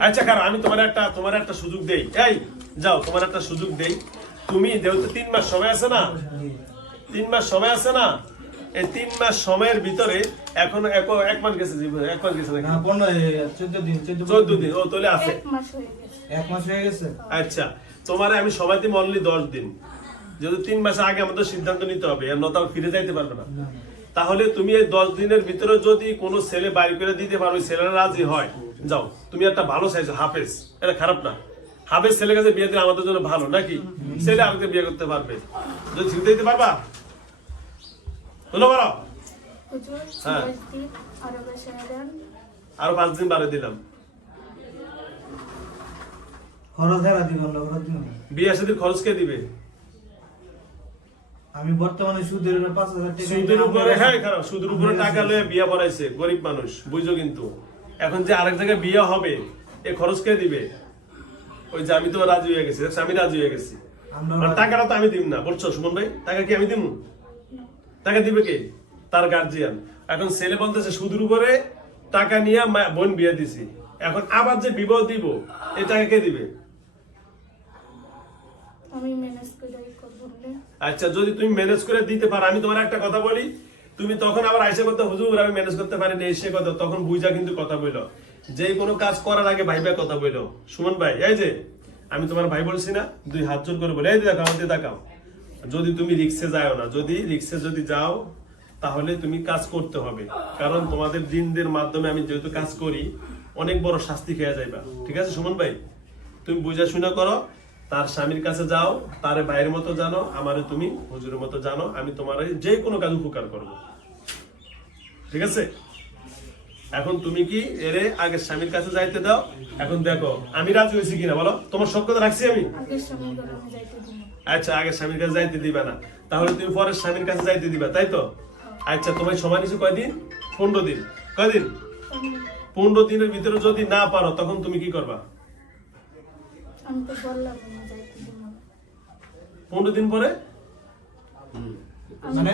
আচ্ছা কারণ আমি তোমার একটা তোমার একটা সুযোগ দেই। এই যাও তোমার একটা সুযোগ দেই। তুমি যেহেতু তিন মাস সময় আছে না তিন মাস সময় আছে না এই তিন মাস সময়ের ভিতরে এখন এক- এক মাস গেছে জীবনে এক মাস গেছে নাকি? না পনেরো চোদ্দ দিন চোদ্দ দিন। ও তোলে আছে। এক মাস হয়ে গেছে। এক মাস হয়ে গেছে? আচ্ছা তোমার আমি সময় দিব অনলি দশ দিন। যেহেতু তিন মাস আগে আমাদের সিদ্ধান্ত নিতে হবে আর নতাও ফিরে যাইতে পারবে না। তাহলে তুমি এই দশ দিনের ভিতরে যদি কোনো ছেলে বাড়ি করে দিতে পারো ছেলেরা রাজি হয়। যাও তুমি একটা ভালো চাইছো হাফেজ। এটা খারাপ না। হাফেজ ছেলে কাছে বিয়ে দিলে আমাদের জন্য ভালো নাকি? ছেলে আমাকে বিয়ে করতে পারবে। যদি ছিনতে দিতে পারবা? বলো পারো হ্যাঁ। আরও পাঁচ দিন বাড়ে দিলাম। খরচ হেরা খরচ বিয়ে সাথে খরচ কে দিবে? আমি বর্তমানে সুদের পাঁচ হাজার টাকা সুদের উপরে হ্যাঁ সুদের উপরে টাকা লয়ে বিয়ে পড়াইছে গরিব মানুষ বুঝছ কিন্তু? এখন যে আরেক জায়গায় বিয়ে হবে এ খরচ কে দিবে? ওই যে আমি তো রাজি হয়ে গেছি আমি রাজি হয়ে গেছি। টাকাটা তো আমি দিব না বলছো সুমন ভাই? টাকা কি আমি দিব? টাকা দিবে কে? তার গার্জিয়ান এখন ছেলে বলতেছে সুদের উপরে টাকা নিয়ে বোন বিয়ে দিছি। এখন আবার যে বিবাহ দিব এই টাকা কে দিবে? আমি ম্যানেজ করে করব বলে। আচ্ছা যদি তুমি ম্যানেজ করে দিতে পারো আমি তোমার একটা কথা বলি। তুমি তখন আবার আইসে করতে হুজুর, আমি ম্যানেজ করতে পারি না এসে কথা। তখন বুঝা কিন্তু কথা বইলো। যে কোনো কাজ করার আগে ভাইবা কথা বইলো। সুমন ভাই, এই যে, আমি তোমার ভাই বলছি না, দুই হাত জোর করে বলে, এই দেখাও আমাদের দেখাও। যদি তুমি রিক্সে যাও না, যদি রিক্সে যদি যাও, তাহলে তুমি কাজ করতে হবে। কারণ তোমাদের দিনদের মাধ্যমে আমি যেহেতু কাজ করি, অনেক বড় শাস্তি খেয়ে যাইবা। ঠিক আছে, সুমন ভাই? তুমি বুঝা শুনে করো তার স্বামীর কাছে যাও তার ভাইয়ের মতো জানো আমারে তুমি হুজুরের মতো জানো আমি তোমার যে কোনো কাজ উপকার করব। ঠিক আছে? এখন তুমি কি এরে আগে স্বামীর কাছে যাইতে দাও? এখন দেখো আমি রাজি হয়েছি কিনা বলো? তোমার সব কথা রাখছি আমি? আচ্ছা আগে স্বামীর কাছে যাইতে দিবা না। তাহলে তুমি পরে স্বামীর কাছে যাইতে দিবা তাই তো? আচ্ছা তোমার সময় নিছো কয়দিন পনেরো দিন। কয়দিন পনেরো দিনের ভিতরে যদি না পারো তখন তুমি কি করবা? আমি তো বললাম আমি যাইতে দিব না। পনেরো দিন পরে? মানে?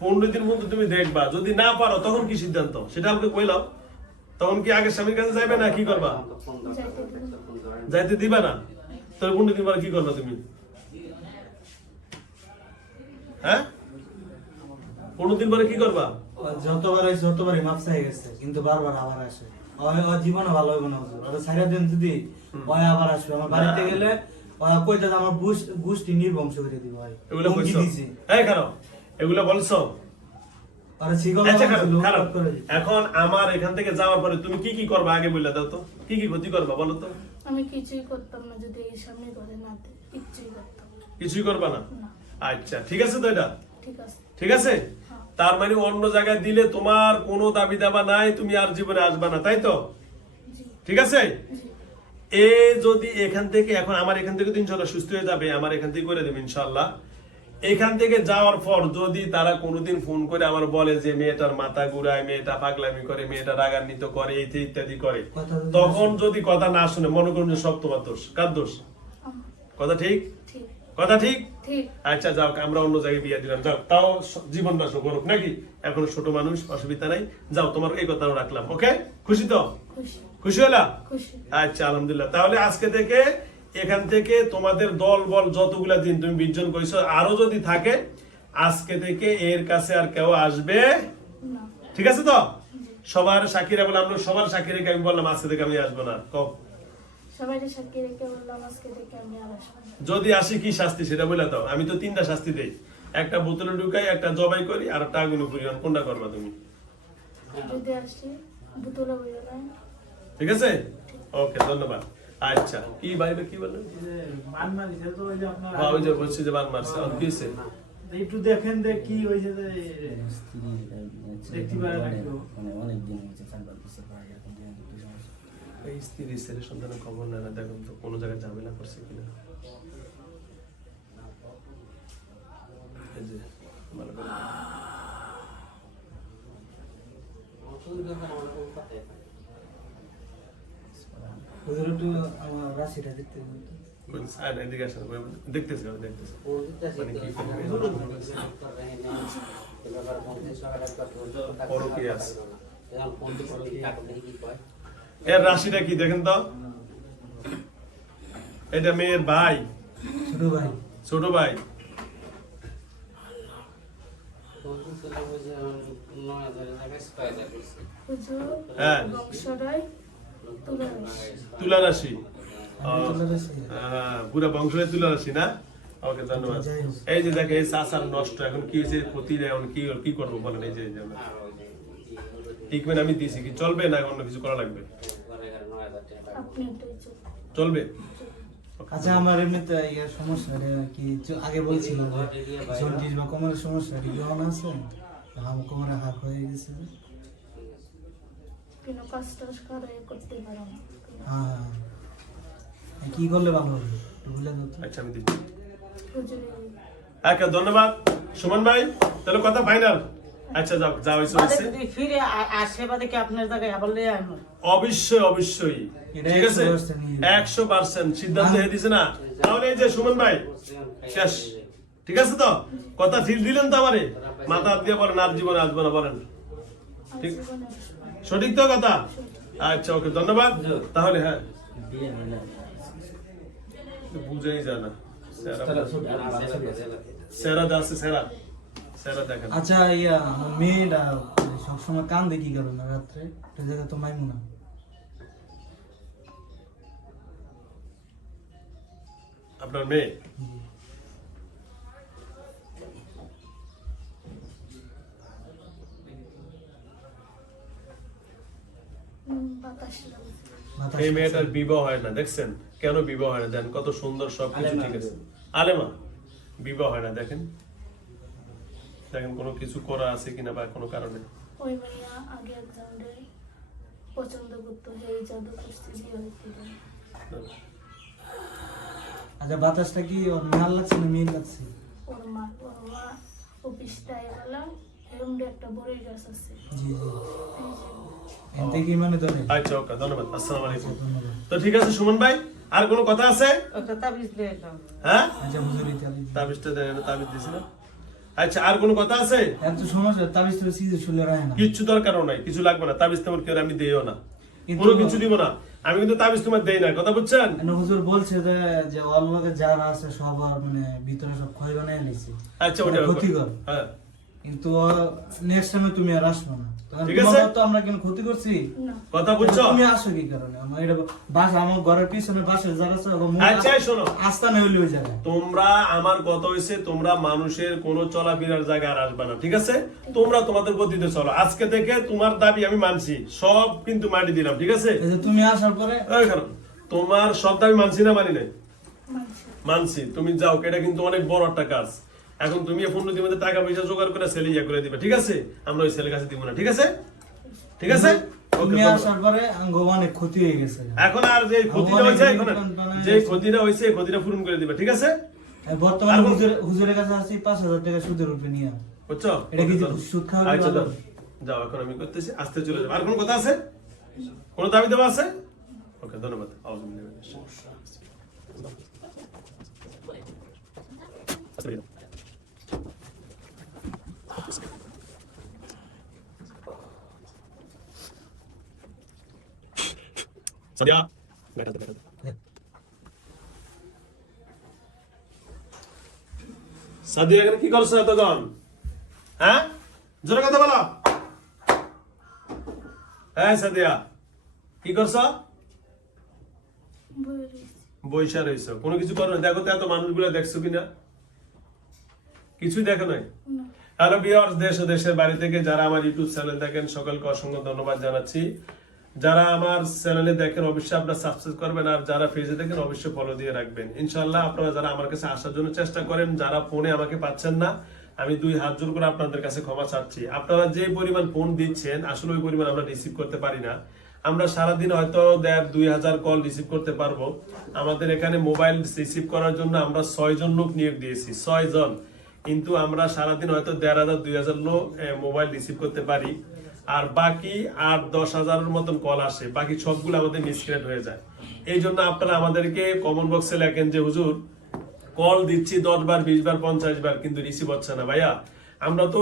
পনেরো দিন মধ্যে তুমি দেখবা। যদি না পারো তখন কি সিদ্ধান্ত? সেটা আমাকে কইলাম। তখন কি আগে স্বামীর কাছে যাইবে না কি করবা? যাইতে দিব। না। তাহলে পনেরো দিন পরে কি করবা তুমি? হ্যাঁ? পনেরো দিন পরে কি করবা? যতবার আসে যতবারই মাপ চাই গেছে কিন্তু বারবার আবার আসে। জীবনে ভালো হইব না হুজুর। ওরা সাইরা দিন যদি ওই আবার আসবে। আমার বাড়িতে গেলে ওরা কইতে আমার গোষ্ঠী নির্বংশ করে দিব ভাই। এগুলো দিছে। এই খারো এগুলো বলছো? আচ্ছা করে। এখন আমার এখান থেকে যাওয়ার পরে তুমি কি কি করবা আগে বললে দাও তো? কি কি ক্ষতি করবা বলো তো? আমি কিছুই করতাম না যদি এই সামনে ঘরে না দিত। কিচ্ছুই করতাম কিছুই করবা না। আচ্ছা ঠিক আছে তো এটা? ঠিক আছে। ঠিক আছে। তার মানে অন্য জায়গায় দিলে তোমার কোনো দাবি দাবা নাই তুমি আর জীবনে আসবা না তাই তো? ঠিক আছে? এ যদি এখান থেকে এখন আমার এখান থেকে তো ইনশাল্লাহ সুস্থ হয়ে যাবে আমার এখান থেকে করে দেবে ইনশাল্লাহ এখান থেকে যাওয়ার পর যদি তারা কোনোদিন ফোন করে আমার বলে যে মেয়েটার মাথা ঘুরায় মেয়েটা পাগলামি করে মেয়েটা রাগান্বিত করে ইত্যাদি ইত্যাদি করে তখন যদি কথা না শুনে মনে করুন সব তোমার দোষ। কার দোষ? কথা ঠিক? ঠিক। কথা ঠিক? আচ্ছা যাও আমরা অন্য জায়গায় বিয়ে দিলাম। যাও তাও জীবন নাশ করুক নাকি? এখন ছোট মানুষ অসুবিধা নাই। যাও তোমার এই কথাও রাখলাম ওকে? খুশি তো? খুশি। হলা? আচ্ছা আলহামদুলিল্লাহ। তাহলে আজকে থেকে এখান থেকে তোমাদের দল বল যতগুলা দিন তুমি বিজন করেছ আরও যদি থাকে আজকে থেকে এর কাছে আর কেউ আসবে ঠিক আছে তো? সবার সাকিরা বলে আমরা সবার সাকিরে আমি বললাম আজকে থেকে আমি আসব না। কও। সবাই সাক্ষী রেখে বললাম আজকে থেকে আমি আর যদি আসি কি শাস্তি সেটা বলে দাও। আমি তো তিনটা শাস্তি দেই। একটা বোতলে ঢুকাই একটা জবাই করি আর একটা আগুনে পুরি কোনটা করবা তুমি? যদি আসি বুতলে বইয়ে দেয় ঠিক আছে? ওকে ধন্যবাদ। আচ্ছা কি বাইরে কি বললেন? যে বান তো ওই যে আপনার বা ওই যে বলছি যে বান মারছে। আর কি হয়েছে? একটু দেখেন যে কি হয়েছে দেখতে পারে না মানে অনেক দিন হয়েছে চার পাঁচ বছর স্ত্রী ছেলে সন্তানের খবর না দেখুন তো কোনো জায়গায় ঝামেলা করছে কিনা এই যে, ভালো করে। হুজুর একটু আমার রাশিটা দেখতে দিন তো। কোন সাইড এদিকে আসেন দেখতেছি মানে কি করবে। এর রাশিটা কি দেখেন তো? এটা মেয়ের ভাই। ছোট ভাই। ছোট ভাই। হ্যাঁ। তুলে রাশি। হ্যাঁ, পুরা তুলা রাশি না? ওকে ধন্যবাদ। এই যে দেখে এই চাষার নষ্ট। এখন কি হয়েছে? ক্ষতি এখন কি কি করব বলেন এই যে। ট্রিটমেন্ট আমি দিয়েছি কি চলবে না অন্য কিছু করা লাগবে। চলবে? আচ্ছা আমার এমনিতে ইয়ার সমস্যা কি আগে বলছিল জন্ডিস বা কোমরের সমস্যা কি আছে? হাম কোমরে হাত হয়ে গেছে। কোনো কাজ করে করতে পারো না। হ্যাঁ। কি করলে ভালো হবে? বলে দাও আচ্ছা আমি দিচ্ছি। আচ্ছা ধন্যবাদ। সুমন ভাই তাহলে কথা ফাইনাল আচ্ছা যাও যা হয়েছে বাদে যদি ফিরে আসে বাদে কি আপনার জায়গায় আবার লিয়ে আনব অবশ্যই অবশ্যই। ঠিক আছে? 100% একশো পার্সেন্ট সিদ্ধান্ত হয়ে। দিছে না? তাহলে এই যে সুমন ভাই শেষ। ঠিক আছে তো? কথা ঠিক দিলেন তো আমারে? মাথা দিয়ে বলেন আর জীবনে আসব না বলেন। ঠিক। সঠিক তো কথা? আচ্ছা ওকে ধন্যবাদ। তাহলে হ্যাঁ। বুঝেই যায় না। সেরা আছে সেরা। আচ্ছা ইয়া আমার মেয়েটা সবসময় কান্দে কি কারণে রাত্রে? তো মাইমুনা। আপনার মেয়ে? এই মেয়েটার বিবাহ হয় না দেখছেন? কেন বিবাহ হয় না? দেন কত সুন্দর সব কিছু ঠিক আছে। আলেমা বিবাহ হয় না দেখেন। দেখেন কোনো কিছু করা আছে কিনা বা কোনো কারণে? ওই আগে একজন পছন্দ করতো যে এই জাদু করছে বিয়ে হইতে আচ্ছা বাতাসটা কি ওর মাল লাগছে না মেয়ে লাগছে? ওর মা ওর মা এরম একটা বড়ই গাছ আছে। জি জি। কি মানে ধরে? আচ্ছা ওকে ধন্যবাদ আসসালামু আলাইকুম। তো ঠিক আছে সুমন ভাই আর কোনো কথা আছে? তাবিজ দিয়ে হ্যাঁ? আচ্ছা হুজুরি তাবিজ তাবিজটা দেন তাবিজ দিছি না আচ্ছা আর কোনো কথা আছে? এত সমস্যা তাবিজ তো সিজে শুলে রায় না। কিছু দরকারও নাই কিছু লাগবে না তাবিজ তোমার কেউ আমি দেইও না। কোনো কিছু দিব না। আমি কিন্তু তাবিজ তোমার দেই না কথা বুঝছেন? হুজুর বলছে যে যে লগে যারা আছে সবার মানে ভিতরে সব ক্ষয় বানায় নিছে। আচ্ছা ওটা ক্ষতিকর। হ্যাঁ। কিন্তু নেক্সট টাইমে তুমি আর আসবে না। ঠিক তোমার আছে। তো আমরা কেন ক্ষতি করছি? কথা বুঝছ? তুমি আসো কি কারণে? আমার এটা বাসা আমার ঘরের পিছনে বাসা যারা আছে ওরা মূল আচ্ছা, এই শোনো। আস্তানা হইলে ওই জায়গায় তোমরা আমার কথা হয়েছে তোমরা মানুষের কোনো চলাফেরার জায়গায় আর আসবে না ঠিক আছে? তোমরা তোমাদের গতিতে চলো। আজকে থেকে তোমার দাবি আমি মানছি। সব কিন্তু মাটি দিলাম ঠিক আছে? তুমি আসার পরে তোমার সব দাবি মানছি না মানি নাই? মানছি। মানছি। তুমি যাও এটা কিন্তু অনেক বড় একটা কাজ। এখন তুমি পনেরো মধ্যে টাকা পয়সা জোগাড় করে ছেলে ইয়ে করে দিবে ঠিক আছে? আমরা ওই ছেলের কাছে দিব না ঠিক আছে? ঠিক আছে? ক্ষতি হয়ে গেছে। এখন আর যে ক্ষতিটা হয়েছে এখন আর- দোকান বানায় যে ক্ষতিটা হয়েছে ক্ষতিটা পূরণ করে দিবে ঠিক আছে? বর্তমানে আর হুজুরের হুজুরের কাছে আসছি পাঁচ হাজার টাকা সুদের উপরে নিয়ে বুঝছ? এটা কি। সুদ খাওয়া আচ্ছা যাও। এখন আমি করতেছি আসতে চলে যাব আর কোন কথা আছে? কোন দাবি দেওয়া আছে? ওকে ধন্যবাদ। সাদিয়া বেটা বেটা সাদিয়া এখানে কি করছ এতক্ষণ হ্যাঁ জোরে কথা বলো হ্যাঁ সাদিয়া কি করছ বই রয়েছে বৈশা রয়েছো কোনো কিছু করো না দেখো তো এত মানুষগুলো দেখছ কিনা কিছুই দেখো নাই। হ্যালো বিয়ার্স দেশ ও দেশের বাড়ি থেকে যারা আমার ইউটিউব চ্যানেল দেখেন সকলকে অসংখ্য ধন্যবাদ জানাচ্ছি। যারা আমার চ্যানেলে দেখেন, অবশ্যই আপনারা সাবস্ক্রাইব করবেন, আর যারা পেজে দেখেন, অবশ্যই ফলো দিয়ে রাখবেন। ইনশাল্লাহ আপনারা যারা আমার কাছে আসার জন্য চেষ্টা করেন, যারা ফোনে আমাকে পাচ্ছেন না, আমি দুই হাত জোর করে আপনাদের কাছে ক্ষমা চাচ্ছি। আপনারা যে পরিমাণ ফোন দিচ্ছেন, আসলে ওই পরিমাণ আমরা রিসিভ করতে পারি না। আমরা সারাদিন হয়তো দেড়, দুই হাজার কল রিসিভ করতে পারব। আমাদের এখানে মোবাইল রিসিভ করার জন্য আমরা ছয় জন লোক নিয়োগ দিয়েছি, ছয় জন। কিন্তু আমরা সারাদিন হয়তো দেড় হাজার, দুই হাজার লোক মোবাইল রিসিভ করতে পারি। আর বাকি আট দশ হাজারের মতন কল আসে। বাকি সবগুলো আমাদের মিসক্রিয়েট হয়ে যায়। এই জন্য আপনারা আমাদেরকে কমন বক্সে লেখেন যে হুজুর কল দিচ্ছি দশ বার বিশ বার পঞ্চাশ বার কিন্তু রিসিভ হচ্ছে না। ভাইয়া আমরা তো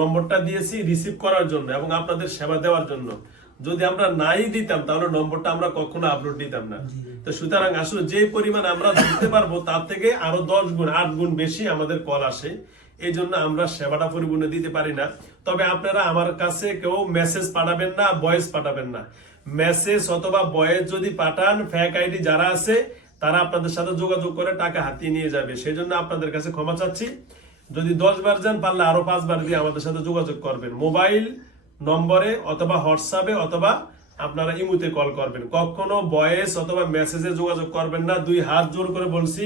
নম্বরটা দিয়েছি রিসিভ করার জন্য এবং আপনাদের সেবা দেওয়ার জন্য। যদি আমরা নাই দিতাম তাহলে নম্বরটা আমরা কখনো আপলোড দিতাম না। তো সুতরাং আসলে যে পরিমাণ আমরা দিতে পারব তার থেকে আরও দশ গুণ আট গুণ বেশি আমাদের কল আসে। এই জন্য আমরা সেবাটা পরিপূর্ণ দিতে পারি না। তবে আপনারা আমার কাছে কেউ মেসেজ পাঠাবেন না ভয়েস পাঠাবেন না। মেসেজ অথবা ভয়েস যদি পাঠান ফ্যাক আইডি যারা আছে, তারা আপনাদের সাথে যোগাযোগ করে টাকা হাতিয়ে নিয়ে যাবে। সেই জন্য আপনাদের কাছে ক্ষমা চাচ্ছি। যদি দশ বার যান, পারলে আরও পাঁচবার দিয়ে আমাদের সাথে যোগাযোগ করবেন। মোবাইল নম্বরে অথবা হোয়াটসঅ্যাপে অথবা আপনারা ইমুতে কল করবেন। কখনো ভয়েস অথবা মেসেজে যোগাযোগ করবেন না। দুই হাত জোর করে বলছি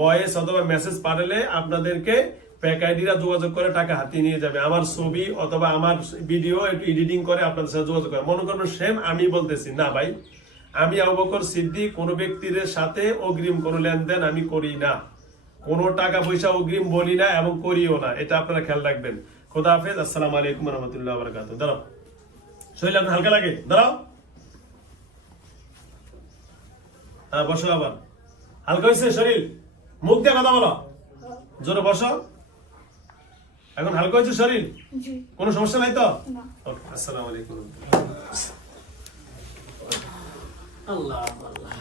ভয়েস অথবা মেসেজ পাঠালে আপনাদেরকে প্যাক আইডিরা যোগাযোগ করে টাকা হাতিয়ে নিয়ে যাবে। আমার ছবি অথবা আমার ভিডিও একটু এডিটিং করে আপনাদের সাথে যোগাযোগ করে। মনে করবেন সেম আমি বলতেছি, না ভাই, আমি আবু বকর সিদ্দিক, কোনো ব্যক্তির সাথে অগ্রিম কোনো লেনদেন আমি করি না। কোনো টাকা পয়সা অগ্রিম বলি না এবং করিও না। এটা আপনারা খেয়াল রাখবেন। খোদা হাফেজ, আসসালামু আলাইকুম রহমতুল্লাহ বরকাত দাঁড়াও। শরীর আপনার হালকা লাগে? দাঁড়াও। হ্যাঁ বসো আবার। হালকা হয়েছে শরীর? মুখ দিয়ে কথা বলো। জোরে বসো। এখন হালকা হয়েছে শরীর? জি। কোনো সমস্যা নাই তো? আসসালামু আলাইকুম। আল্লাহ আল্লাহ।